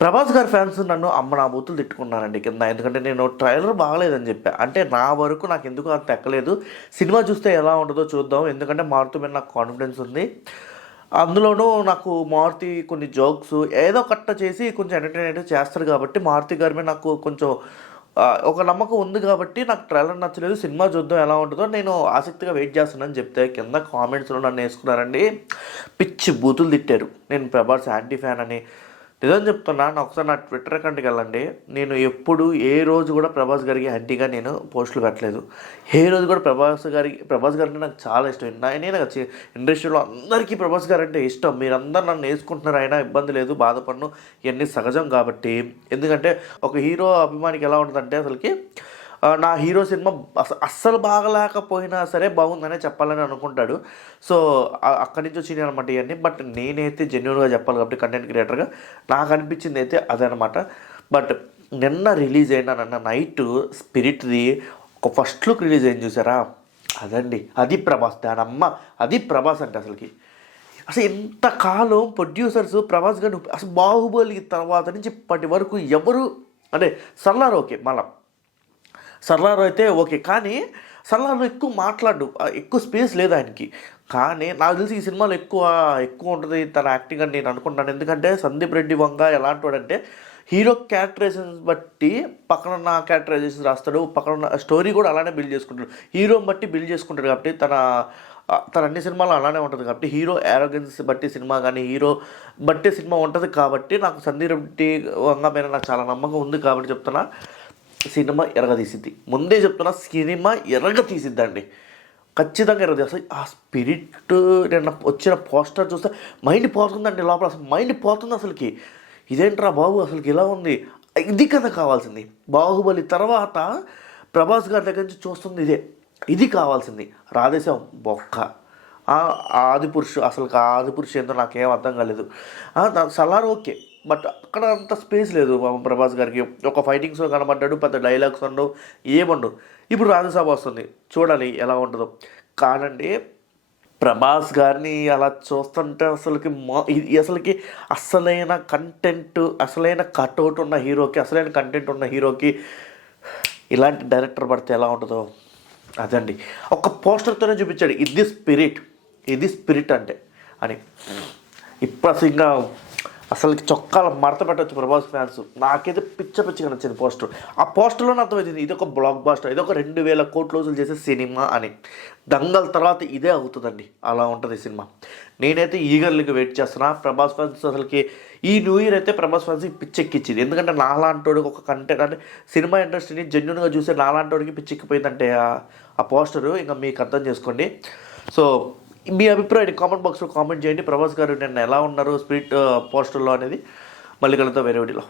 ప్రభాస్ గారి ఫ్యాన్స్ నన్ను అమ్మ నా బూతులు తిట్టుకున్నారండి కింద. ఎందుకంటే నేను ట్రైలర్ బాగలేదని చెప్పా. అంటే నా వరకు నాకు ఎందుకు అంత ఎక్కలేదు. సినిమా చూస్తే ఎలా ఉంటుందో చూద్దాం. ఎందుకంటే మారుతి మీద నాకు కాన్ఫిడెన్స్ ఉంది. అందులోనూ నాకు మారుతి కొన్ని జోక్స్ ఏదో కట్ట చేసి కొంచెం ఎంటర్టైన్ అయితే చేస్తారు కాబట్టి మారుతి గారి మీద నాకు కొంచెం ఒక నమ్మకం ఉంది కాబట్టి నాకు ట్రైలర్ నచ్చలేదు. సినిమా చూద్దాం ఎలా ఉంటుందో నేను ఆసక్తిగా వెయిట్ చేస్తున్నానని చెప్తే కింద కామెంట్స్లో నన్ను వేసుకున్నారండి. పిచ్చి బూతులు తిట్టారు. నేను ప్రభాస్ యాంటీ ఫ్యాన్ అని. నిజం చెప్తున్నా, ఒకసారి నా ట్విట్టర్ అకౌంట్కి వెళ్ళండి. నేను ఎప్పుడు ఏ రోజు కూడా ప్రభాస్ గారికి యాంటీగా నేను పోస్టులు పెట్టలేదు. ఏ రోజు కూడా ప్రభాస్ గారంటే నాకు చాలా ఇష్టం. నేను ఇండస్ట్రీలో అందరికీ ప్రభాస్ గారు అంటే ఇష్టం. మీరందరూ నన్ను వేసుకుంటున్నారు, అయినా ఇబ్బంది లేదు, బాధపడను. ఇవన్నీ సహజం కాబట్టి. ఎందుకంటే ఒక హీరో అభిమానికి ఎలా ఉంటుందంటే అసలుకి నా హీరో సినిమా అస్సలు బాగలేకపోయినా సరే బాగుందనే చెప్పాలని అనుకుంటాడు. సో అక్కడి నుంచి వచ్చినాయి అనమాట ఇవన్నీ. బట్ నేనైతే జెన్యున్గా చెప్పాలి కాబట్టి కంటెంట్ క్రియేటర్గా నాకు అనిపించింది అయితే అదనమాట. బట్ నిన్న రిలీజ్ అయిన నైట్ స్పిరిట్ది ఒక ఫస్ట్ లుక్ రిలీజ్ అయింది చూసారా, అదండి. అది ప్రభాస్ దానమ్మ. అది ప్రభాస్ అంటే అసలు ఎంతకాలం ప్రొడ్యూసర్స్ ప్రభాస్ గారిని అసలు బాహుబలి తర్వాత నుంచి ఇప్పటి వరకు ఎవరు అంటే సల్లార్ ఓకే, మళ్ళీ సర్లార్ అయితే ఓకే, కానీ సర్లార్లో ఎక్కువ మాట్లాడు, ఎక్కువ స్పేస్ లేదు ఆయనకి. కానీ నాకు తెలిసి ఈ సినిమాలో ఎక్కువ ఉంటుంది తన యాక్టింగ్ అని నేను అనుకుంటాను. ఎందుకంటే సందీప్ రెడ్డి వంగ ఎలాంటి వాడంటే హీరో క్యారెక్టరైజేషన్స్ బట్టి పక్కన ఉన్న క్యారెక్టరైజేషన్స్ రాస్తాడు, పక్కన ఉన్న స్టోరీ కూడా అలానే బిల్డ్ చేసుకుంటాడు. హీరోని బట్టి బిల్డ్ చేసుకుంటాడు కాబట్టి తన అన్ని సినిమాలు అలానే ఉంటుంది కాబట్టి హీరో యారోగెన్స్ బట్టి సినిమా కానీ హీరో బట్టి సినిమా ఉంటుంది కాబట్టి నాకు సందీప్ రెడ్డి వంగ మీద నాకు చాలా నమ్మకం ఉంది కాబట్టి చెప్తున్నా సినిమా ఎరగతీసిద్ది. ముందే చెప్తున్నా, సినిమా ఎరగతీసిద్దండి, ఖచ్చితంగా ఎరగది. అసలు ఆ స్పిరిట్ నిన్న వచ్చిన పోస్టర్ చూస్తే మైండ్ పోతుందండి లోపల. అసలు మైండ్ పోతుంది అసలుకి. ఇదేంట్రా బాబు అసలుకి ఇలా ఉంది, ఇది కదా కావాల్సింది. బాహుబలి తర్వాత ప్రభాస్ గారి దగ్గర నుంచి చూస్తుంది ఇది కావాల్సింది. రాధేశం బొక్క. ఆదిపురుషు అసలు ఆదిపురుషు ఏందో నాకేం అర్థం కాలేదు. సలార్ ఓకే, బట్ అక్కడ అంత స్పేస్ లేదు ప్రభాస్ గారికి. ఒక ఫైటింగ్స్లో కనబడ్డాడు, పెద్ద డైలాగ్స్ ఉండవు, ఏముండవు. ఇప్పుడు రాజసభ వస్తుంది, చూడాలి ఎలా ఉంటుందో. కానండి ప్రభాస్ గారిని అలా చూస్తుంటే అసలుకి అసలైన కంటెంట్, అసలైన కట్అవుట్ ఉన్న హీరోకి, అసలైన కంటెంట్ ఉన్న హీరోకి ఇలాంటి డైరెక్టర్ పడితే ఎలా ఉంటుందో అదండి. ఒక పోస్టర్తోనే చూపించాడు ఇది స్పిరిట్ అంటే అని. ఇప్పుడు అసలు ఇంకా అసలుకి చొక్కాల మడత పెట్టచ్చు ప్రభాస్ ఫ్యాన్స్. నాకైతే పిచ్చిగా నచ్చింది పోస్టర్. ఆ పోస్టర్లోనే అర్థమవుతుంది ఇది ఒక బ్లాక్ బాస్టర్, ఇది ఒక 2000 కోట్ల రోజులు చేసే సినిమా అని. దంగల్ తర్వాత ఇదే అవుతుందండి, అలా ఉంటుంది సినిమా. నేనైతే ఈగర్లీగా వెయిట్ చేస్తున్నా. ప్రభాస్ ఫ్యాన్స్ అసలుకి ఈ న్యూ ఇయర్ అయితే ప్రభాస్ ఫ్యాన్స్ పిచ్చెక్కిచ్చింది. ఎందుకంటే నాలాంటోడికి ఒక కంటెంట్ అంటే సినిమా ఇండస్ట్రీని జెన్యున్గా చూసే నాలాంటోడికి పిచ్చెక్కిపోయిందంటే ఆ పోస్టరు ఇంకా మీకు అర్థం చేసుకోండి. సో మీ అభిప్రాయాన్ని కామెంట్ బాక్స్లో కామెంట్ చేయండి. ప్రభాస్ గారు నిన్న ఎలా ఉన్నారు స్పిరిట్ పోస్టర్లో అనేది. మళ్ళీ కలుద్దాం వేరే వీడియోలో.